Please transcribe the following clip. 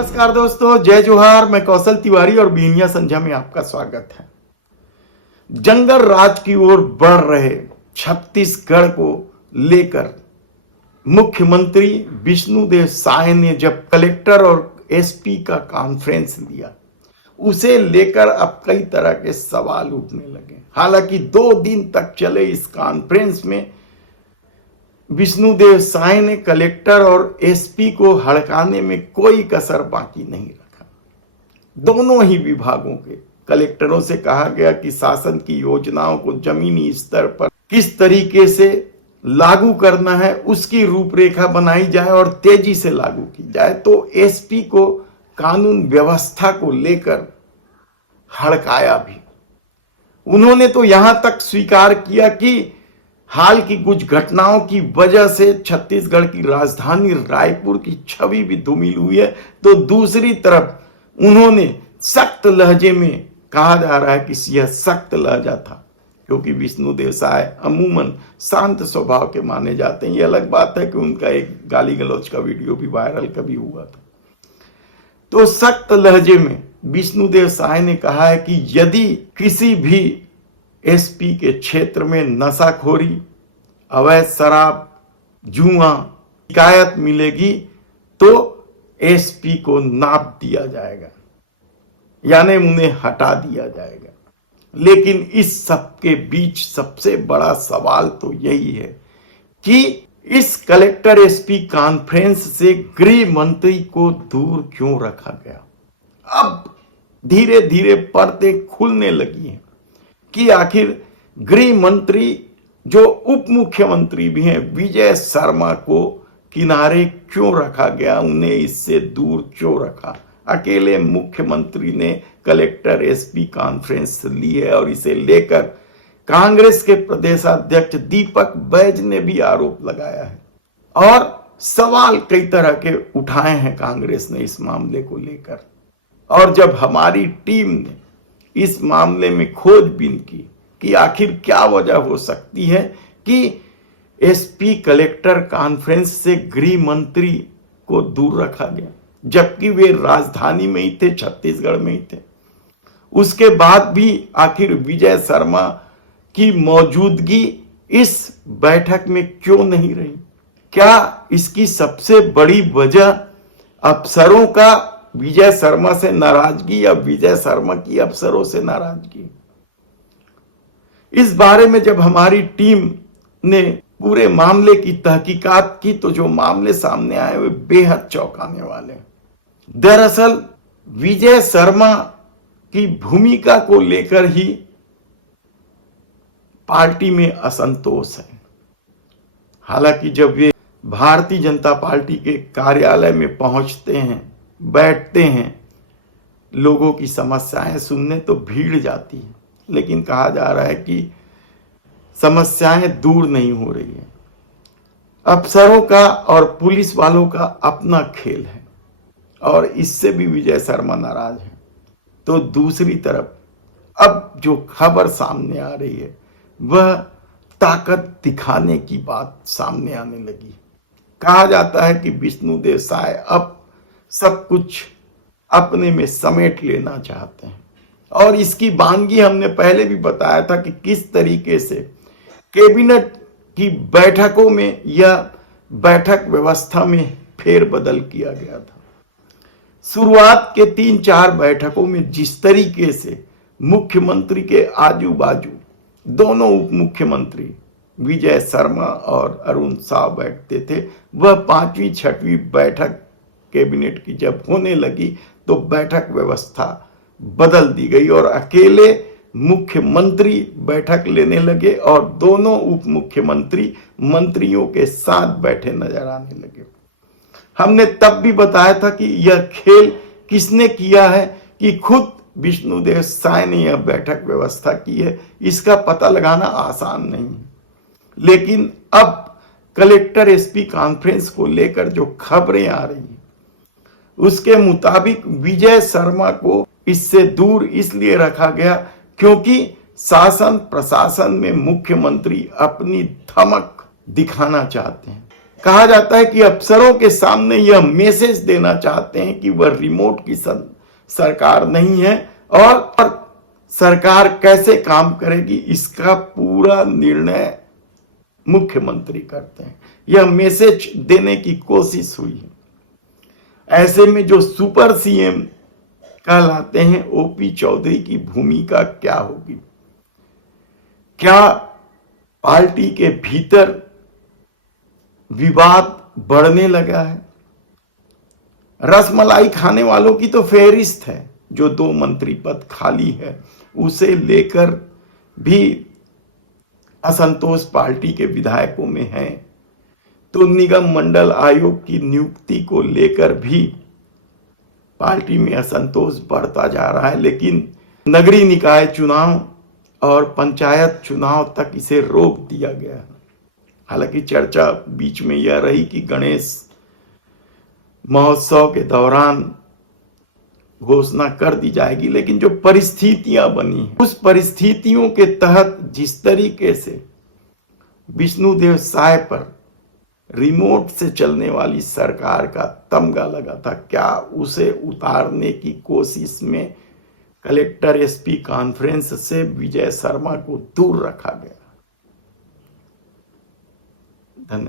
नमस्कार दोस्तों, जय जोहार। मैं कौशल तिवारी और बीनिया संध्या में आपका स्वागत है। जंगल राज की ओर बढ़ रहे छत्तीसगढ़ को लेकर मुख्यमंत्री विष्णुदेव साय ने जब कलेक्टर और एसपी का कॉन्फ्रेंस लिया, उसे लेकर अब कई तरह के सवाल उठने लगे। हालांकि 2 दिन तक चले इस कॉन्फ्रेंस में विष्णुदेव साय ने कलेक्टर और एसपी को हड़काने में कोई कसर बाकी नहीं रखा। दोनों ही विभागों के कलेक्टरों से कहा गया कि शासन की योजनाओं को जमीनी स्तर पर किस तरीके से लागू करना है, उसकी रूपरेखा बनाई जाए और तेजी से लागू की जाए। तो एसपी को कानून व्यवस्था को लेकर हड़काया भी। उन्होंने तो यहां तक स्वीकार किया कि हाल की कुछ घटनाओं की वजह से छत्तीसगढ़ की राजधानी रायपुर की छवि भी धूमिल हुई है। तो दूसरी तरफ उन्होंने सख्त लहजे में कहा जा रहा है कि यह सख्त लहजा था, क्योंकि विष्णुदेव साय अमूमन शांत स्वभाव के माने जाते हैं। यह अलग बात है कि उनका एक गाली गलौज का वीडियो भी वायरल कभी हुआ था। तो सख्त लहजे में विष्णुदेव साय ने कहा है कि यदि किसी भी एसपी के क्षेत्र में नशाखोरी, अवैध शराब, जुआ शिकायत मिलेगी तो एसपी को नाप दिया जाएगा, यानी उन्हें हटा दिया जाएगा। लेकिन इस सब के बीच सबसे बड़ा सवाल तो यही है कि इस कलेक्टर एसपी कॉन्फ्रेंस से गृह मंत्री को दूर क्यों रखा गया। अब धीरे धीरे परतें खुलने लगी हैं कि आखिर गृह मंत्री जो उप मुख्यमंत्री भी हैं विजय शर्मा को किनारे क्यों रखा गया, उन्हें इससे दूर क्यों रखा। अकेले मुख्यमंत्री ने कलेक्टर एसपी कॉन्फ्रेंस ली है और इसे लेकर कांग्रेस के प्रदेशाध्यक्ष दीपक बैज ने भी आरोप लगाया है और सवाल कई तरह के उठाए हैं कांग्रेस ने इस मामले को लेकर। और जब हमारी टीम ने इस मामले में खोजबीन की कि आखिर क्या वजह हो सकती है कि एसपी कलेक्टर कॉन्फ्रेंस से गृह मंत्री को दूर रखा गया, जबकि वे राजधानी में ही थे, छत्तीसगढ़ में ही थे। उसके बाद भी आखिर विजय शर्मा की मौजूदगी इस बैठक में क्यों नहीं रही। क्या इसकी सबसे बड़ी वजह अफसरों का विजय शर्मा से नाराजगी या विजय शर्मा की अफसरों से नाराजगी। इस बारे में जब हमारी टीम ने पूरे मामले की तहकीकात की तो जो मामले सामने आए वे बेहद चौंकाने वाले। दरअसल विजय शर्मा की भूमिका को लेकर ही पार्टी में असंतोष है। हालांकि जब वे भारतीय जनता पार्टी के कार्यालय में पहुंचते हैं, बैठते हैं, लोगों की समस्याएं सुनने तो भीड़ जाती है, लेकिन कहा जा रहा है कि समस्याएं दूर नहीं हो रही है। अफसरों का और पुलिस वालों का अपना खेल है और इससे भी विजय शर्मा नाराज है। तो दूसरी तरफ अब जो खबर सामने आ रही है वह ताकत दिखाने की बात सामने आने लगी। कहा जाता है कि विष्णुदेव साय अब सब कुछ अपने में समेट लेना चाहते हैं और इसकी वानगी हमने पहले भी बताया था कि किस तरीके से कैबिनेट की बैठकों में या बैठक व्यवस्था में फेरबदल किया गया था। शुरुआत के 3-4 बैठकों में जिस तरीके से मुख्यमंत्री के आजू बाजू दोनों उप मुख्यमंत्री विजय शर्मा और अरुण साव बैठते थे, वह 5वीं-6वीं बैठक कैबिनेट की जब होने लगी तो बैठक व्यवस्था बदल दी गई और अकेले मुख्यमंत्री बैठक लेने लगे और दोनों उप मुख्यमंत्री मंत्रियों के साथ बैठे नजर आने लगे। हमने तब भी बताया था कि यह खेल किसने किया है कि खुद विष्णुदेव साय ने यह बैठक व्यवस्था की है। इसका पता लगाना आसान नहीं है, लेकिन अब कलेक्टर एसपी कॉन्फ्रेंस को लेकर जो खबरें आ रही हैं उसके मुताबिक विजय शर्मा को इससे दूर इसलिए रखा गया क्योंकि शासन प्रशासन में मुख्यमंत्री अपनी धमक दिखाना चाहते हैं। कहा जाता है कि अफसरों के सामने यह मैसेज देना चाहते हैं कि वह रिमोट की सरकार नहीं है और सरकार कैसे काम करेगी इसका पूरा निर्णय मुख्यमंत्री करते हैं। यह मैसेज देने की कोशिश हुई है। ऐसे में जो सुपर सीएम कहलाते हैं ओपी चौधरी की भूमिका क्या होगी? क्या पार्टी के भीतर विवाद बढ़ने लगा है? रसमलाई खाने वालों की तो फेहरिस्त है, जो 2 मंत्री पद खाली है उसे लेकर भी असंतोष पार्टी के विधायकों में है। तो निगम मंडल आयोग की नियुक्ति को लेकर भी पार्टी में असंतोष बढ़ता जा रहा है, लेकिन नगरीय निकाय चुनाव और पंचायत चुनाव तक इसे रोक दिया गया है। हालांकि चर्चा बीच में यह रही कि गणेश महोत्सव के दौरान घोषणा कर दी जाएगी, लेकिन जो परिस्थितियां बनी हैं उस परिस्थितियों के तहत जिस तरीके से विष्णुदेव साय पर रिमोट से चलने वाली सरकार का तमगा लगा था, क्या उसे उतारने की कोशिश में कलेक्टर एसपी कॉन्फ्रेंस से विजय शर्मा को दूर रखा गया? धन्यवाद।